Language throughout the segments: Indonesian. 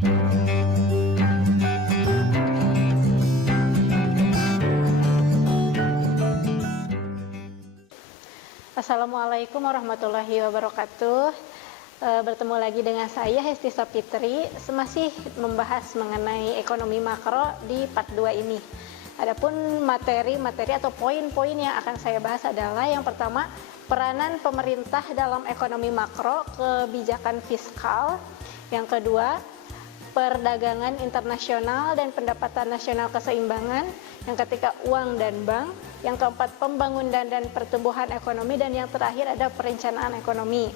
Assalamualaikum warahmatullahi wabarakatuh. Bertemu lagi dengan saya Hesti Sapitri, masih membahas mengenai ekonomi makro di part 2 ini. Adapun materi atau poin-poin yang akan saya bahas adalah yang pertama, peranan pemerintah dalam ekonomi makro, kebijakan fiskal. Yang kedua, perdagangan internasional dan pendapatan nasional keseimbangan. Yang ketiga, uang dan bank. Yang keempat, pembangunan dan pertumbuhan ekonomi. Dan yang terakhir ada perencanaan ekonomi.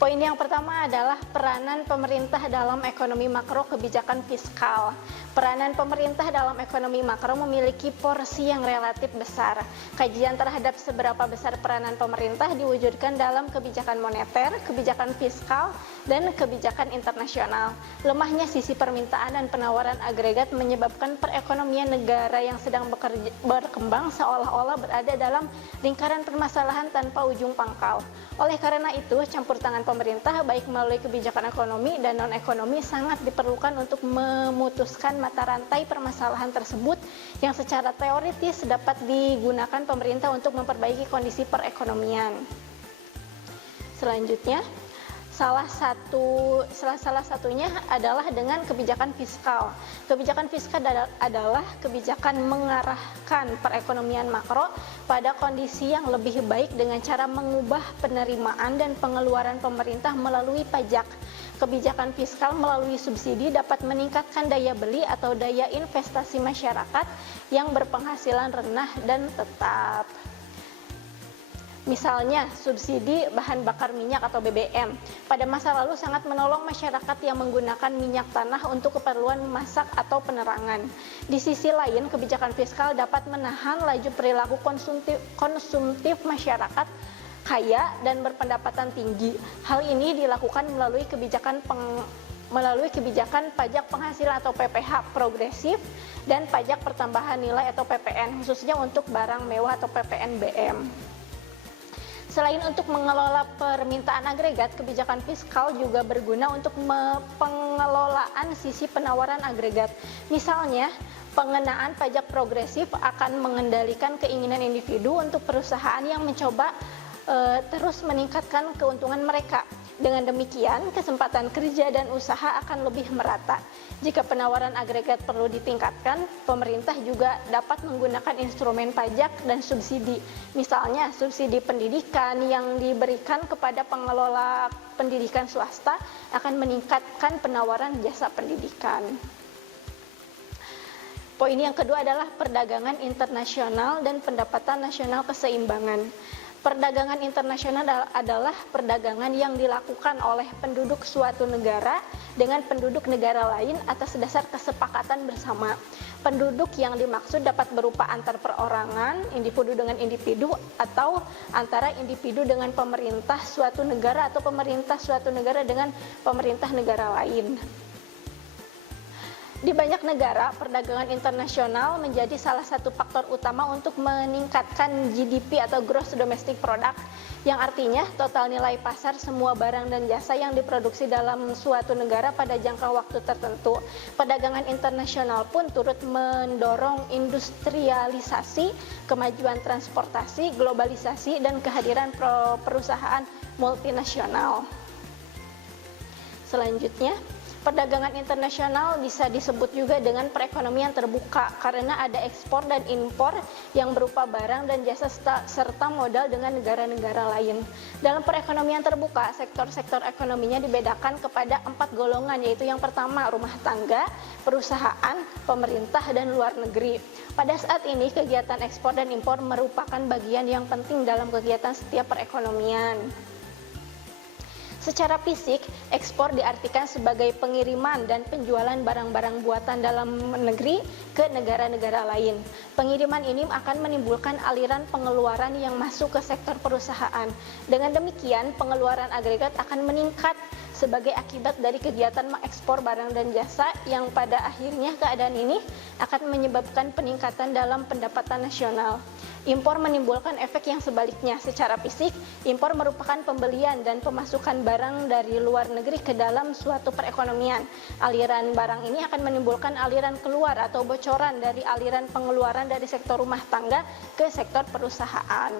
Poin yang pertama adalah peranan pemerintah dalam ekonomi makro, kebijakan fiskal. Peranan pemerintah dalam ekonomi makro memiliki porsi yang relatif besar. Kajian terhadap seberapa besar peranan pemerintah diwujudkan dalam kebijakan moneter, kebijakan fiskal, dan kebijakan internasional. Lemahnya sisi permintaan dan penawaran agregat menyebabkan perekonomian negara yang sedang berkembang seolah-olah berada dalam lingkaran permasalahan tanpa ujung pangkal. Oleh karena itu, campur tangan pemerintah baik melalui kebijakan ekonomi dan non-ekonomi sangat diperlukan untuk memutuskan mata rantai permasalahan tersebut yang secara teoritis dapat digunakan pemerintah untuk memperbaiki kondisi perekonomian. Selanjutnya, salah satunya adalah dengan kebijakan fiskal. Kebijakan fiskal adalah kebijakan mengarahkan perekonomian makro pada kondisi yang lebih baik dengan cara mengubah penerimaan dan pengeluaran pemerintah melalui pajak. Kebijakan fiskal melalui subsidi dapat meningkatkan daya beli atau daya investasi masyarakat yang berpenghasilan rendah dan tetap. Misalnya, subsidi bahan bakar minyak atau BBM pada masa lalu sangat menolong masyarakat yang menggunakan minyak tanah untuk keperluan memasak atau penerangan. Di sisi lain, kebijakan fiskal dapat menahan laju perilaku konsumtif masyarakat kaya dan berpendapatan tinggi. Hal ini dilakukan melalui kebijakan pajak penghasilan atau PPH progresif dan pajak pertambahan nilai atau PPN, khususnya untuk barang mewah atau PPNBM. Selain untuk mengelola permintaan agregat, kebijakan fiskal juga berguna untuk pengelolaan sisi penawaran agregat. Misalnya, pengenaan pajak progresif akan mengendalikan keinginan individu untuk perusahaan yang mencoba terus meningkatkan keuntungan mereka. Dengan demikian, kesempatan kerja dan usaha akan lebih merata. Jika penawaran agregat perlu ditingkatkan, pemerintah juga dapat menggunakan instrumen pajak dan subsidi. Misalnya, subsidi pendidikan yang diberikan kepada pengelola pendidikan swasta akan meningkatkan penawaran jasa pendidikan. Poin yang kedua adalah perdagangan internasional dan pendapatan nasional keseimbangan. Perdagangan internasional adalah perdagangan yang dilakukan oleh penduduk suatu negara dengan penduduk negara lain atas dasar kesepakatan bersama. Penduduk yang dimaksud dapat berupa antar perorangan, individu dengan individu, atau antara individu dengan pemerintah suatu negara atau pemerintah suatu negara dengan pemerintah negara lain. Di banyak negara, perdagangan internasional menjadi salah satu faktor utama untuk meningkatkan GDP atau Gross Domestic Product, yang artinya total nilai pasar semua barang dan jasa yang diproduksi dalam suatu negara pada jangka waktu tertentu. Perdagangan internasional pun turut mendorong industrialisasi, kemajuan transportasi, globalisasi, dan kehadiran perusahaan multinasional. Selanjutnya, perdagangan internasional bisa disebut juga dengan perekonomian terbuka karena ada ekspor dan impor yang berupa barang dan jasa serta modal dengan negara-negara lain. Dalam perekonomian terbuka, sektor-sektor ekonominya dibedakan kepada 4 golongan, yaitu yang pertama rumah tangga, perusahaan, pemerintah, dan luar negeri. Pada saat ini, kegiatan ekspor dan impor merupakan bagian yang penting dalam kegiatan setiap perekonomian. Secara fisik, ekspor diartikan sebagai pengiriman dan penjualan barang-barang buatan dalam negeri ke negara-negara lain. Pengiriman ini akan menimbulkan aliran pengeluaran yang masuk ke sektor perusahaan. Dengan demikian, pengeluaran agregat akan meningkat sebagai akibat dari kegiatan mengekspor barang dan jasa yang pada akhirnya keadaan ini akan menyebabkan peningkatan dalam pendapatan nasional. Impor menimbulkan efek yang sebaliknya. Secara fisik, impor merupakan pembelian dan pemasukan barang dari luar negeri ke dalam suatu perekonomian. Aliran barang ini akan menimbulkan aliran keluar atau bocoran dari aliran pengeluaran dari sektor rumah tangga ke sektor perusahaan.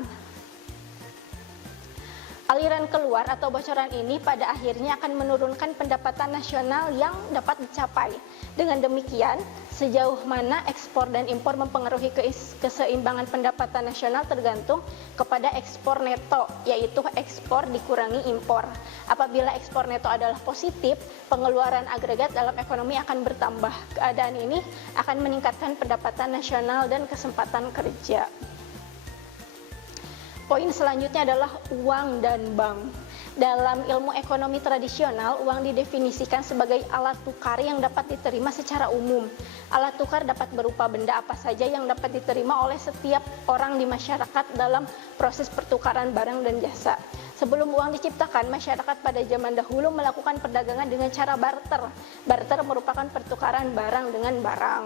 Aliran keluar atau bocoran ini pada akhirnya akan menurunkan pendapatan nasional yang dapat dicapai. Dengan demikian, sejauh mana ekspor dan impor mempengaruhi keseimbangan pendapatan nasional tergantung kepada ekspor neto, yaitu ekspor dikurangi impor. Apabila ekspor neto adalah positif, pengeluaran agregat dalam ekonomi akan bertambah. Keadaan ini akan meningkatkan pendapatan nasional dan kesempatan kerja. Poin selanjutnya adalah uang dan bank. Dalam ilmu ekonomi tradisional, uang didefinisikan sebagai alat tukar yang dapat diterima secara umum. Alat tukar dapat berupa benda apa saja yang dapat diterima oleh setiap orang di masyarakat dalam proses pertukaran barang dan jasa. Sebelum uang diciptakan, masyarakat pada zaman dahulu melakukan perdagangan dengan cara barter. Barter merupakan pertukaran barang dengan barang.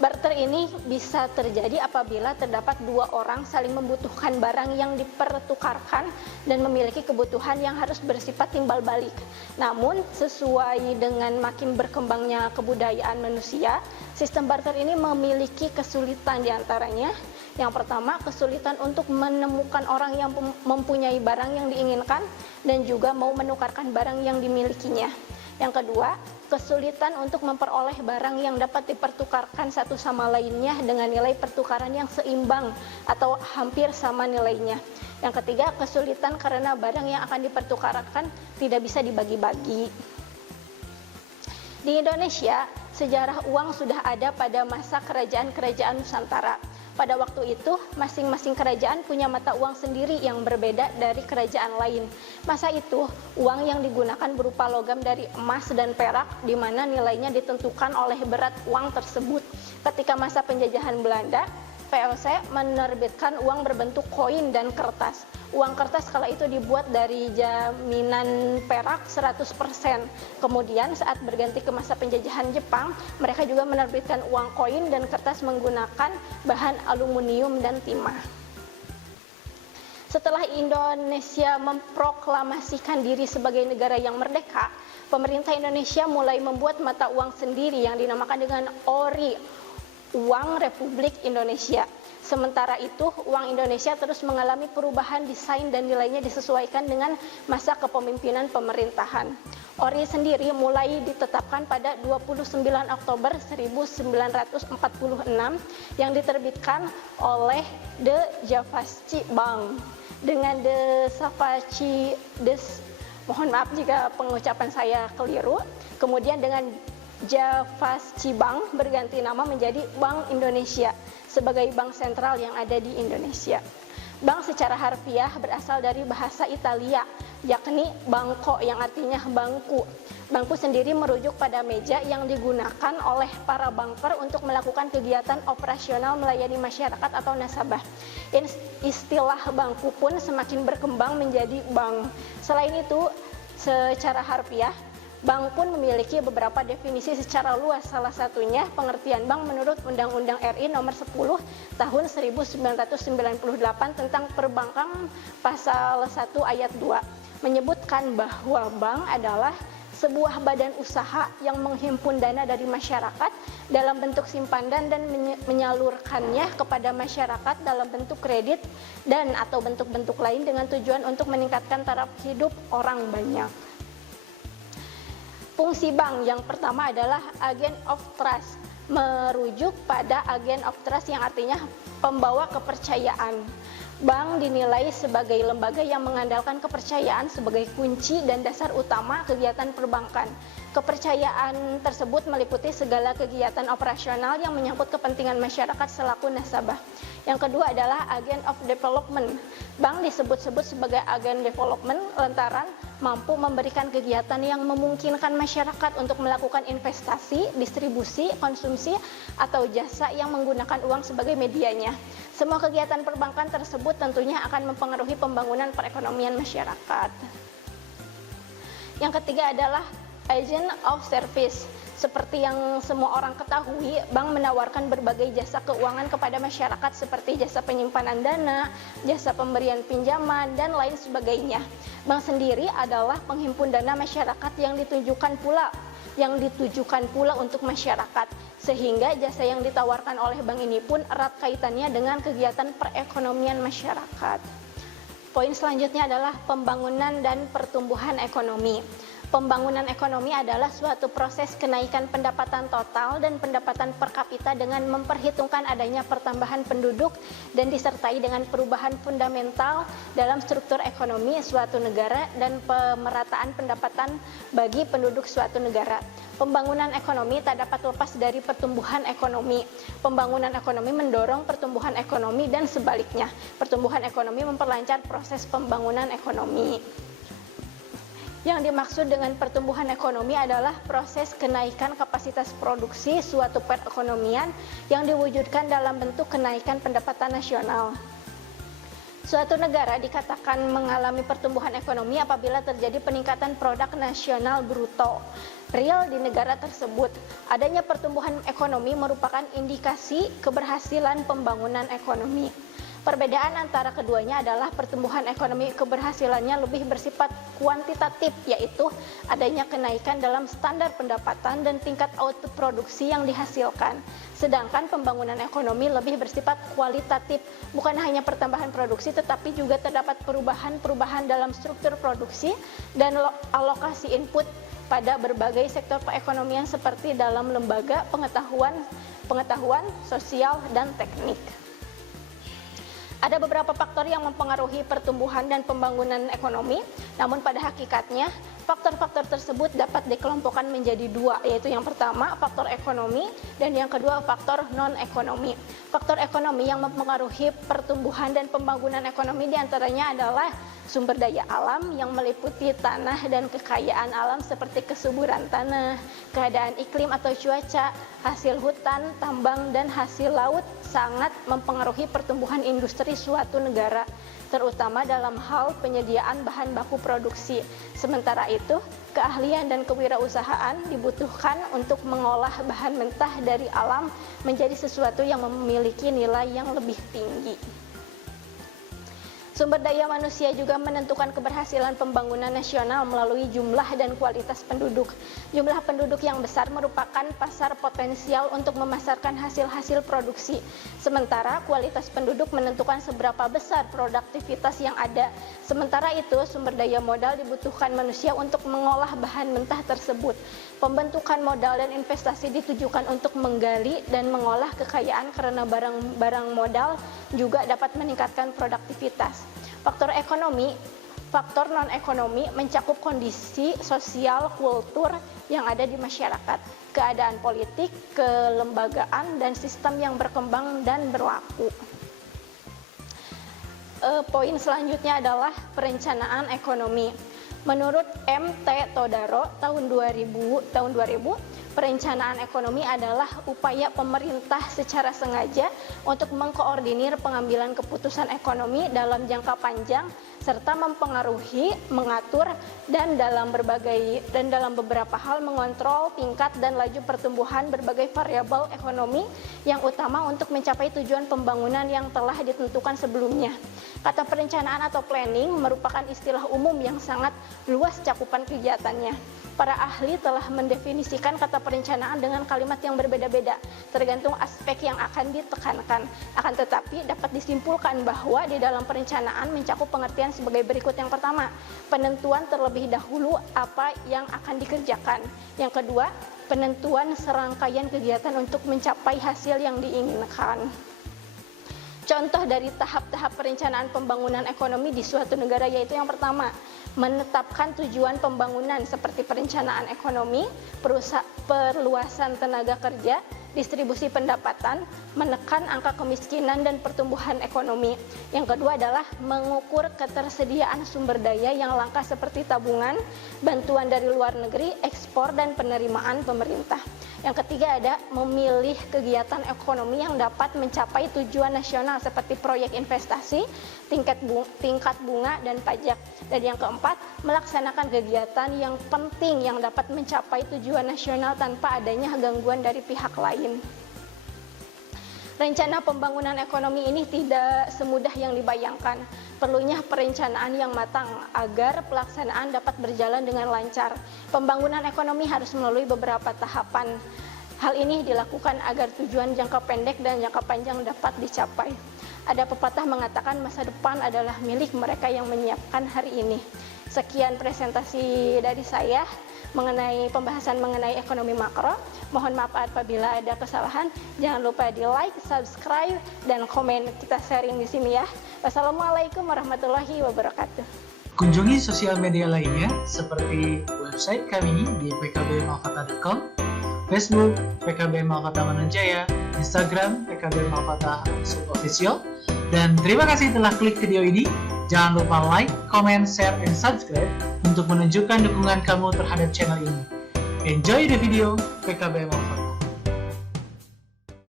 Barter ini bisa terjadi apabila terdapat dua orang saling membutuhkan barang yang dipertukarkan dan memiliki kebutuhan yang harus bersifat timbal balik. Namun, sesuai dengan makin berkembangnya kebudayaan manusia, sistem barter ini memiliki kesulitan diantaranya. Yang pertama, kesulitan untuk menemukan orang yang mempunyai barang yang diinginkan dan juga mau menukarkan barang yang dimilikinya. Yang kedua, kesulitan untuk memperoleh barang yang dapat dipertukarkan satu sama lainnya dengan nilai pertukaran yang seimbang atau hampir sama nilainya. Yang ketiga, kesulitan karena barang yang akan dipertukarkan tidak bisa dibagi-bagi. Di Indonesia, sejarah uang sudah ada pada masa kerajaan-kerajaan Nusantara. Pada waktu itu, masing-masing kerajaan punya mata uang sendiri yang berbeda dari kerajaan lain. Masa itu, uang yang digunakan berupa logam dari emas dan perak, di mana nilainya ditentukan oleh berat uang tersebut. Ketika masa penjajahan Belanda, VOC menerbitkan uang berbentuk koin dan kertas. Uang kertas kala itu dibuat dari jaminan perak 100%. Kemudian saat berganti ke masa penjajahan Jepang, mereka juga menerbitkan uang koin dan kertas menggunakan bahan aluminium dan timah. Setelah Indonesia memproklamasikan diri sebagai negara yang merdeka, pemerintah Indonesia mulai membuat mata uang sendiri yang dinamakan dengan ORI, Uang Republik Indonesia. Sementara itu, uang Indonesia terus mengalami perubahan desain dan nilainya disesuaikan dengan masa kepemimpinan pemerintahan. ORI sendiri mulai ditetapkan pada 29 Oktober 1946 yang diterbitkan oleh The Javasci Bank. Dengan mohon maaf jika pengucapan saya keliru. Kemudian dengan Javasci Bank berganti nama menjadi Bank Indonesia sebagai bank sentral yang ada di Indonesia. Bank secara harfiah berasal dari bahasa Italia, yakni banco yang artinya bangku. Bangku sendiri merujuk pada meja yang digunakan oleh para banker untuk melakukan kegiatan operasional melayani masyarakat atau nasabah. Istilah bangku pun semakin berkembang menjadi bank. Selain itu, secara harfiah, bank pun memiliki beberapa definisi secara luas. Salah satunya pengertian bank menurut Undang-Undang RI Nomor 10 Tahun 1998 tentang Perbankan Pasal 1 Ayat 2 menyebutkan bahwa bank adalah sebuah badan usaha yang menghimpun dana dari masyarakat dalam bentuk simpanan dan menyalurkannya kepada masyarakat dalam bentuk kredit dan atau bentuk-bentuk lain dengan tujuan untuk meningkatkan taraf hidup orang banyak. Fungsi bank yang pertama adalah agent of trust, merujuk pada agent of trust yang artinya pembawa kepercayaan. Bank dinilai sebagai lembaga yang mengandalkan kepercayaan sebagai kunci dan dasar utama kegiatan perbankan. Kepercayaan tersebut meliputi segala kegiatan operasional yang menyangkut kepentingan masyarakat selaku nasabah. Yang kedua adalah agent of development. Bank disebut-sebut sebagai agen development lantaran mampu memberikan kegiatan yang memungkinkan masyarakat untuk melakukan investasi, distribusi, konsumsi, atau jasa yang menggunakan uang sebagai medianya. Semua kegiatan perbankan tersebut tentunya akan mempengaruhi pembangunan perekonomian masyarakat. Yang ketiga adalah agent of service. Seperti yang semua orang ketahui, bank menawarkan berbagai jasa keuangan kepada masyarakat seperti jasa penyimpanan dana, jasa pemberian pinjaman, dan lain sebagainya. Bank sendiri adalah penghimpun dana masyarakat yang ditujukan pula untuk masyarakat, sehingga jasa yang ditawarkan oleh bank ini pun erat kaitannya dengan kegiatan perekonomian masyarakat. Poin selanjutnya adalah pembangunan dan pertumbuhan ekonomi. Pembangunan ekonomi adalah suatu proses kenaikan pendapatan total dan pendapatan per kapita dengan memperhitungkan adanya pertambahan penduduk dan disertai dengan perubahan fundamental dalam struktur ekonomi suatu negara dan pemerataan pendapatan bagi penduduk suatu negara. Pembangunan ekonomi tak dapat lepas dari pertumbuhan ekonomi. Pembangunan ekonomi mendorong pertumbuhan ekonomi dan sebaliknya. Pertumbuhan ekonomi memperlancar proses pembangunan ekonomi. Yang dimaksud dengan pertumbuhan ekonomi adalah proses kenaikan kapasitas produksi suatu perekonomian yang diwujudkan dalam bentuk kenaikan pendapatan nasional. Suatu negara dikatakan mengalami pertumbuhan ekonomi apabila terjadi peningkatan produk nasional bruto real di negara tersebut. Adanya pertumbuhan ekonomi merupakan indikasi keberhasilan pembangunan ekonomi. Perbedaan antara keduanya adalah pertumbuhan ekonomi keberhasilannya lebih bersifat kuantitatif, yaitu adanya kenaikan dalam standar pendapatan dan tingkat output produksi yang dihasilkan. Sedangkan pembangunan ekonomi lebih bersifat kualitatif, bukan hanya pertambahan produksi tetapi juga terdapat perubahan-perubahan dalam struktur produksi dan alokasi input pada berbagai sektor perekonomian seperti dalam lembaga pengetahuan sosial dan teknik. Ada beberapa faktor yang mempengaruhi pertumbuhan dan pembangunan ekonomi, namun pada hakikatnya faktor-faktor tersebut dapat dikelompokkan menjadi dua, yaitu yang pertama faktor ekonomi dan yang kedua faktor non-ekonomi. Faktor ekonomi yang mempengaruhi pertumbuhan dan pembangunan ekonomi diantaranya adalah sumber daya alam yang meliputi tanah dan kekayaan alam seperti kesuburan tanah, keadaan iklim atau cuaca, hasil hutan, tambang, dan hasil laut sangat mempengaruhi pertumbuhan industri suatu negara, terutama dalam hal penyediaan bahan baku produksi. Sementara itu, keahlian dan kewirausahaan dibutuhkan untuk mengolah bahan mentah dari alam menjadi sesuatu yang memiliki nilai yang lebih tinggi. Sumber daya manusia juga menentukan keberhasilan pembangunan nasional melalui jumlah dan kualitas penduduk. Jumlah penduduk yang besar merupakan pasar potensial untuk memasarkan hasil-hasil produksi. Sementara kualitas penduduk menentukan seberapa besar produktivitas yang ada. Sementara itu, sumber daya modal dibutuhkan manusia untuk mengolah bahan mentah tersebut. Pembentukan modal dan investasi ditujukan untuk menggali dan mengolah kekayaan karena barang modal juga dapat meningkatkan produktivitas. Faktor non-ekonomi mencakup kondisi sosial, kultur yang ada di masyarakat, keadaan politik, kelembagaan, dan sistem yang berkembang dan berlaku. Poin selanjutnya adalah perencanaan ekonomi. Menurut M.T. Todaro tahun 2000, perencanaan ekonomi adalah upaya pemerintah secara sengaja untuk mengkoordinir pengambilan keputusan ekonomi dalam jangka panjang serta mempengaruhi, mengatur, dan dalam beberapa hal mengontrol tingkat dan laju pertumbuhan berbagai variabel ekonomi yang utama untuk mencapai tujuan pembangunan yang telah ditentukan sebelumnya. Kata perencanaan atau planning merupakan istilah umum yang sangat luas cakupan kegiatannya. Para ahli telah mendefinisikan kata perencanaan dengan kalimat yang berbeda-beda, tergantung aspek yang akan ditekankan. Akan tetapi dapat disimpulkan bahwa di dalam perencanaan mencakup pengertian sebagai berikut. Yang pertama, penentuan terlebih dahulu apa yang akan dikerjakan. Yang kedua, penentuan serangkaian kegiatan untuk mencapai hasil yang diinginkan. Contoh dari tahap-tahap perencanaan pembangunan ekonomi di suatu negara yaitu yang pertama, menetapkan tujuan pembangunan seperti perencanaan ekonomi, perluasan tenaga kerja, distribusi pendapatan, menekan angka kemiskinan dan pertumbuhan ekonomi. Yang kedua adalah mengukur ketersediaan sumber daya yang langka seperti tabungan, bantuan dari luar negeri, ekspor, dan penerimaan pemerintah. Yang ketiga ada memilih kegiatan ekonomi yang dapat mencapai tujuan nasional seperti proyek investasi, tingkat bunga, dan pajak. Dan yang keempat, melaksanakan kegiatan yang penting yang dapat mencapai tujuan nasional tanpa adanya gangguan dari pihak lain. Rencana pembangunan ekonomi ini tidak semudah yang dibayangkan. Perlunya perencanaan yang matang agar pelaksanaan dapat berjalan dengan lancar. Pembangunan ekonomi harus melalui beberapa tahapan. Hal ini dilakukan agar tujuan jangka pendek dan jangka panjang dapat dicapai. Ada pepatah mengatakan masa depan adalah milik mereka yang menyiapkan hari ini. Sekian presentasi dari saya pembahasan mengenai ekonomi makro. Mohon maaf apabila ada kesalahan. Jangan lupa di like, subscribe, dan komen. Kita sharing di sini ya. Wassalamualaikum warahmatullahi wabarakatuh. Kunjungi sosial media lainnya seperti website kami di pkbmalkota.com, Facebook PKB Malkota Manunjaya, Instagram PKB Malkota _official. Dan terima kasih telah klik video ini. Jangan lupa like, comment, share, and subscribe untuk menunjukkan dukungan kamu terhadap channel ini. Enjoy the video, PKB Malkota.